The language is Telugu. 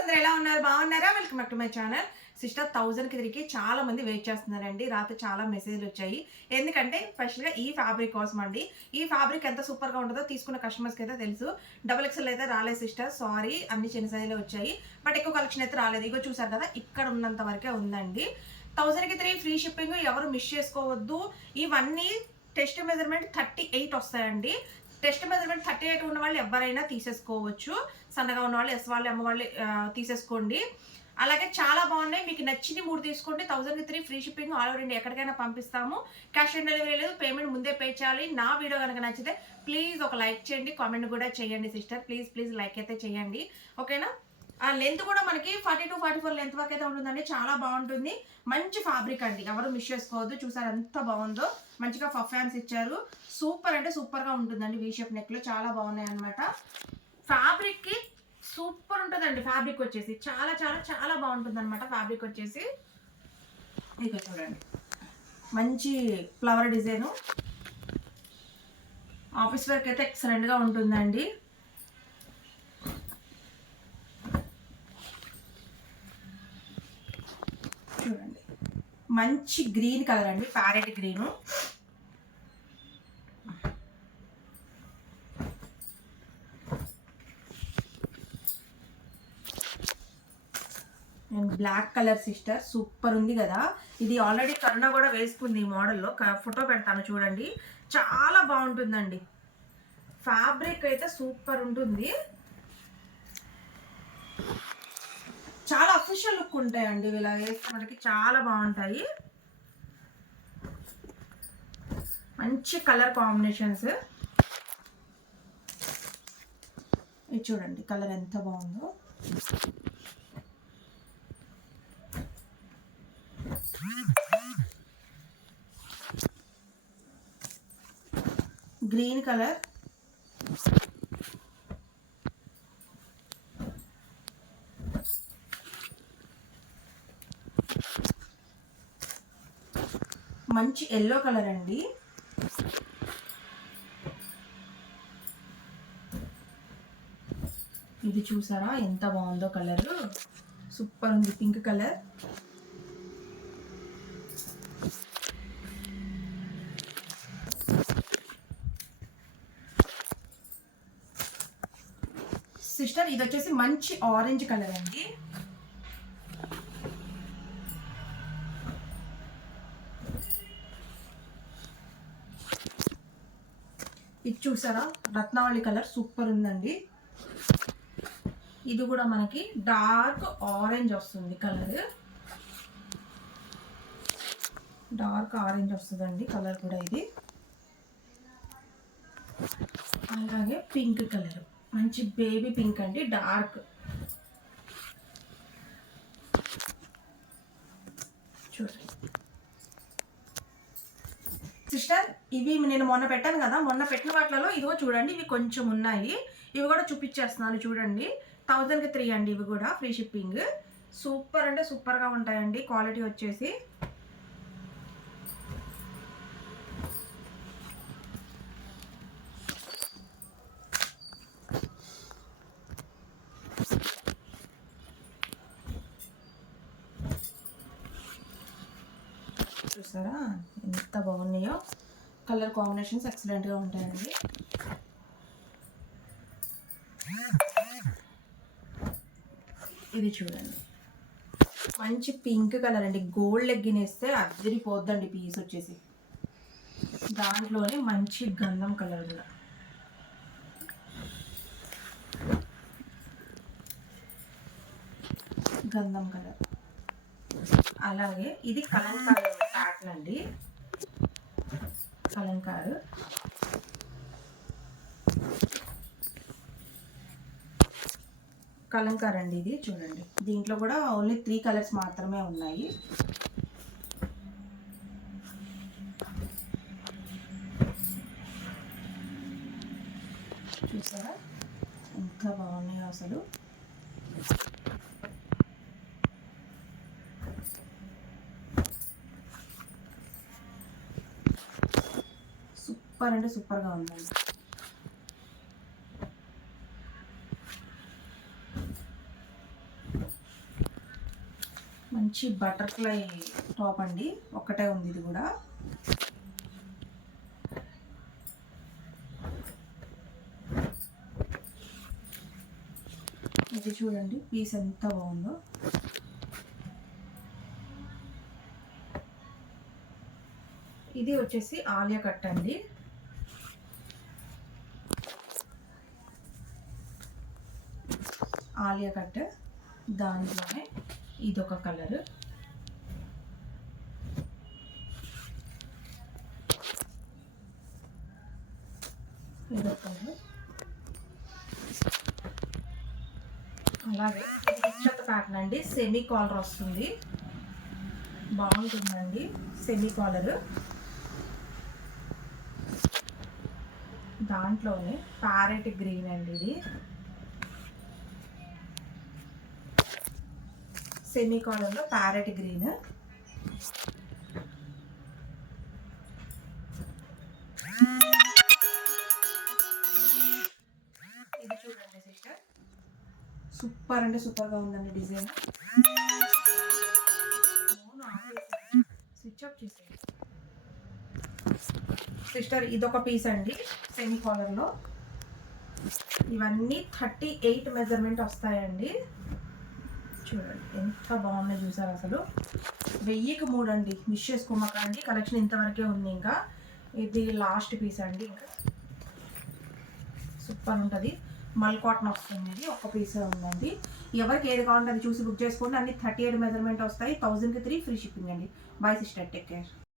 అందరూ ఎలా ఉన్నారు? బాగున్నారా? Welcome back to my channel. Sister థౌజండ్కి తిరిగి చాలా మంది వెయిట్ చేస్తున్నారండి. రాత్రి చాలా మెసేజ్లు వచ్చాయి. ఎందుకంటే స్పెషల్గా ఈ ఫ్యాబ్రిక్ కోసం అండి. ఈ ఫ్యాబ్రిక్ ఎంత సూపర్గా ఉంటుందో తీసుకున్న కస్టమర్స్కి అయితే తెలుసు. డబుల్ ఎక్స్ఎల్ అయితే రాలేదు సిస్టర్. సారీ అన్ని చిన్న సైజులో వచ్చాయి. బట్ ఎక్కువ కలెక్షన్ అయితే రాలేదు. ఇగో చూసారు కదా ఇక్కడ ఉన్నంత వరకే ఉందండి. థౌజండ్కి త్రీ ఫ్రీ షిప్పింగ్ ఎవరు మిస్ చేసుకోవద్దు. ఇవన్నీ టెస్ట్ మెజర్మెంట్ థర్టీ ఎయిట్ వస్తాయండి. టెస్ట్ మెజర్మెంట్ థర్టీ ఎయిట్ ఉన్న వాళ్ళు ఎవరైనా తీసేసుకోవచ్చు. సన్నగా ఉన్న వాళ్ళు ఎస్ వాళ్ళు అమ్మ వాళ్ళు తీసేసుకోండి. అలాగే చాలా బాగున్నాయి. మీకు నచ్చింది మూడు తీసుకోండి. Thousand three free shipping all over India ఎక్కడికైనా పంపిస్తాము. క్యాష్ ఆన్ డెలివరీ లేదు. పేమెంట్ ముందే పే చేయాలి. నా వీడియో కనుక నచ్చితే ప్లీజ్ ఒక లైక్ చేయండి. కామెంట్ కూడా చేయండి సిస్టర్. ప్లీజ్ ప్లీజ్ లైక్ అయితే చేయండి. ఓకేనా? ఆ లెంత్ కూడా మనకి forty two forty four length వరకు అయితే ఉంటుందండి. చాలా బాగుంటుంది. మంచి ఫ్యాబ్రిక్ అండి. ఎవరు మిస్ చేసుకోవద్దు. చూసారు ఎంత బాగుందో. మంచిగా ఫఫ్ ఫ్యాన్స్ ఇచ్చారు. సూపర్ అంటే సూపర్గా ఉంటుందండి వీ షేప్ చాలా బాగున్నాయి అనమాట ఫ్యాబ్రిక్కి సూపర్ ఉంటుందండి ఫ్యాబ్రిక్ వచ్చేసి. చాలా చాలా చాలా బాగుంటుంది అనమాట ఫ్యాబ్రిక్ వచ్చేసి. ఇక చూడండి. మంచి ఫ్లవర్ డిజైను ఆఫీస్ వర్క్ అయితే ఎక్సలెంట్గా ఉంటుందండి. చూడండి. మంచి గ్రీన్ కలర్ అండి. Parrot green and black colour sister super ఉంది కదా. ఇది ఆల్రెడీ కరుణ కూడా వేసుకుంది ఈ మోడల్లో. ఫోటో పెడతాను చూడండి. చాలా బాగుంటుందండి. ఫ్యాబ్రిక్ అయితే సూపర్ ఉంటుంది. చాలా అఫీషియల్ లుక్ ఉంటాయండి. ఇలా వేస్తే మనకి చాలా బాగుంటాయి. మంచి కలర్ కాంబినేషన్స్ ఇది చూడండి కలర్ ఎంత బాగుందో. Green colour. మంచి ఎల్లో కలర్ అండి. ఇది చూసారా? ఎంత బాగుందో కలర్. సూపర్ ఉంది. Pink colour. సిస్టర్ ఇది వచ్చేసి మంచి ఆరెంజ్ కలర్ అండి. ఇది చూసారా? రత్నావళి కలర్ సూపర్ ఉందండి. ఇది కూడా మనకి డార్క్ ఆరెంజ్ వస్తుంది కలర్. డార్క్ ఆరెంజ్ వస్తుందండి కలర్ కూడా ఇది. అలాగే పింక్ కలర్. మంచి బేబీ పింక్ అండి డార్క్. చూడండి. సిస్టర్ ఇవి నేను మొన్న పెట్టాను కదా మొన్న పెట్టిన వాటిలలో ఇదిగో చూడండి ఇవి కొంచెం ఉన్నాయి. ఇవి కూడా చూపించేస్తున్నాను చూడండి. థౌజండ్కి త్రీ అండి ఇవి కూడా ఫ్రీ షిప్పింగ్. సూపర్ అంటే సూపర్గా ఉంటాయండి క్వాలిటీ వచ్చేసి. చూసారా? ఎంత బాగున్నాయో. కలర్ కాంబినేషన్స్ ఎక్సలెంట్గా ఉంటాయండి. ఇది చూడండి. మంచి పింక్ కలర్ అండి. గోల్డ్ ఎగ్గినేస్తే వేస్తే అదిరిపోద్దండి పీస్ వచ్చేసి. దాంట్లోనే మంచి గంధం కలర్ కూడా. గంధం కలర్. అలాగే ఇది కలంకారు ప్యాటర్న్ అండి. కలంకారు. కలంకార్ అండి ఇది చూడండి. దీంట్లో కూడా ఓన్లీ త్రీ కలర్స్ మాత్రమే ఉన్నాయి. చూసారా? ఎంత బాగున్నాయి అసలు. సూపర్ అంటే సూపర్గా ఉందండి మంచి బటర్ఫ్లై టాప్ అండి. ఒక్కటే ఉంది ఇది కూడా. ఇది చూడండి పీస్ ఎంత బాగుందో. ఇది వచ్చేసి ఆలియా కట్ అండి. ఆలియా కట్ దాంట్లోనే ఇదొక కలర్. ఇదొక కలర్. అలాగే ఇది ఇచ్చత ప్యాటర్న్ అండి సెమీ కాలర్ వస్తుంది. బాగుంటుందండి సెమీ కాలర్ దాంట్లోనే ప్యారెట్ గ్రీన్ అండి ఇది. సెమీ కాలర్లో ప్యారెట్ గ్రీన్. ఇది చూడండి సిస్టర్. సూపర్ అంటే సూపర్గా ఉందండి డిజైన్. స్విచ్ ఆఫ్ చేసేయండి. సిస్టర్ ఇదొక పీస్ అండి సెమీ కాలర్లో ఇవన్నీ థర్టీ ఎయిట్ మెజర్మెంట్ వస్తాయండి. చూడండి ఎంత బాగున్నాయి చూసారు అసలు? వెయ్యికి మూడు అండి. మిస్ చేసుకోమకండి కలెక్షన్ ఇంతవరకే ఉంది ఇంకా. ఇది లాస్ట్ పీస్ అండి ఇంకా. సూపర్ ఉంటుంది. మల్ కాటన్ వస్తుంది ఇది. ఒక పీస్ ఉందండి. ఎవరికి ఏది కావాలంటే అది చూసి బుక్ చేసుకోండి. అన్ని థర్టీ ఎయిట్ మెజర్మెంట్ వస్తాయి థౌజండ్కి త్రీ ఫ్రీ షిప్పింగ్ అండి. Bye sister take care